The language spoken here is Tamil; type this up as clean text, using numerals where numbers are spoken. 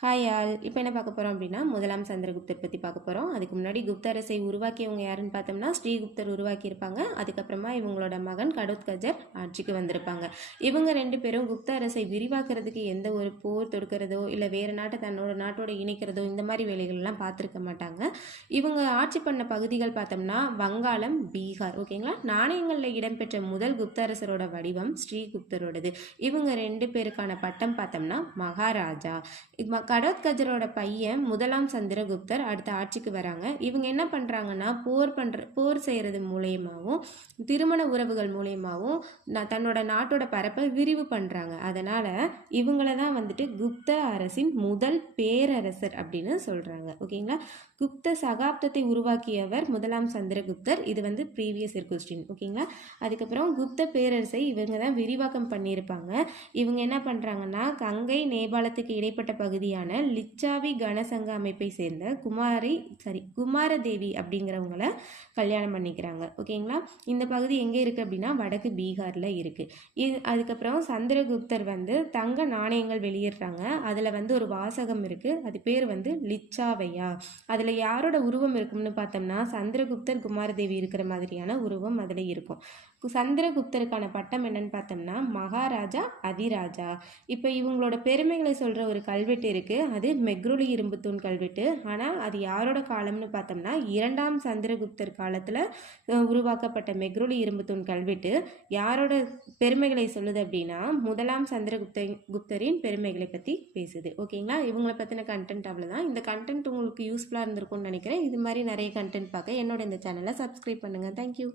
Hi all. இப்போ என்ன பார்க்க போகிறோம் அப்படின்னா முதலாம் சந்திரகுப்தர் பற்றி பார்க்க போகிறோம். அதுக்கு முன்னாடி குப்த அரசை உருவாக்கியவங்க யாருன்னு பார்த்தோம்னா ஸ்ரீகுப்தர் உருவாக்கியிருப்பாங்க. அதுக்கப்புறமா இவங்களோட மகன் கடோத்கஜர் ஆட்சிக்கு வந்திருப்பாங்க. இவங்க ரெண்டு பேரும் குப்த அரசை விரிவாக்குறதுக்கு எந்த ஒரு போர் தொடுக்கிறதோ இல்லை வேறு நாட்டை தன்னோட நாட்டோட இணைக்கிறதோ இந்த மாதிரி வேலைகள்லாம் பார்த்துருக்க மாட்டாங்க. இவங்க ஆட்சி பண்ண பகுதிகள் பார்த்தோம்னா வங்காளம், பீகார். ஓகேங்களா. நாணயங்களில் இடம்பெற்ற முதல் குப்த அரசரோட வடிவம் ஸ்ரீகுப்தரோடது. இவங்க ரெண்டு பேருக்கான பட்டம் பார்த்தோம்னா மகாராஜா. கடோத்கஜரோட பையன் முதலாம் சந்திரகுப்தர் அடுத்த ஆட்சிக்கு வராங்க. இவங்க என்ன பண்ணுறாங்கன்னா போர் செய்கிறது மூலயமாவும் திருமண உறவுகள் மூலயமாவும் தன்னோட நாட்டோட பரப்பை விரிவு பண்ணுறாங்க. அதனால் இவங்கள தான் வந்துட்டு குப்த அரசின் முதல் பேரரசர் அப்படின்னு சொல்கிறாங்க. ஓகேங்களா. குப்த சகாப்தத்தை உருவாக்கியவர் முதலாம் சந்திரகுப்தர். இது வந்து ப்ரீவியஸ் இயர் கொஸ்டின். ஓகேங்களா. அதுக்கப்புறம் குப்த பேரரசை இவங்க தான் விரிவாக்கம் பண்ணியிருப்பாங்க. இவங்க என்ன பண்ணுறாங்கன்னா கங்கை நேபாளத்துக்கு இடைப்பட்ட பகுதியான லிச்சாவி கனசங்க அமைப்பை சேர்ந்த குமாரதேவி அப்படிங்கிறவங்கள கல்யாணம் பண்ணிக்கிறாங்க. ஓகேங்களா. இந்த பகுதி எங்கே இருக்குது அப்படின்னா வடக்கு பீகாரில் இருக்குது. அதுக்கப்புறம் சந்திரகுப்தர் வந்து தங்க நாணயங்கள் வெளியிடுறாங்க. அதில் வந்து ஒரு வாசகம் இருக்குது. அது பேர் வந்து லிச்சாவையா. அதில் யாரோட உருவம் இருக்கும்னு பார்த்தோம்னா சந்திரகுப்தர் குமாரதேவி இருக்கிற மாதிரியான உருவம் அதில் இருக்கும். சந்திரகுப்தருக்கான பட்டம் என்னன்னு பார்த்தோம்னா மகாராஜா அதிராஜா. இப்போ இவங்களோட பெருமைகளை சொல்கிற ஒரு கல்வெட்டு இருக்குது. அது மெக்ரோலி இரும்புத்தூண் கல்வெட்டு. ஆனால் அது யாரோட காலம்னு பார்த்தோம்னா இரண்டாம் சந்திரகுப்தர் காலத்தில் உருவாக்கப்பட்ட மெக்ரோலி இரும்புத்தூண் கல்வெட்டு யாரோட பெருமைகளை சொல்லுது அப்படின்னா முதலாம் சந்திரகுப்தரின் பெருமைகளை பற்றி பேசுது. ஓகேங்களா. இவங்களை பற்றின கண்டென்ட் அவ்வளோதான். இந்த கண்டென்ட் உங்களுக்கு யூஸ்ஃபுல்லாக இருந்திருக்கும்னு நினைக்கிறேன். இது மாதிரி நிறைய கண்டென்ட் பார்க்க என்னோட இந்த சேனலை சப்ஸ்கிரைப் பண்ணுங்கள். தேங்க்யூ.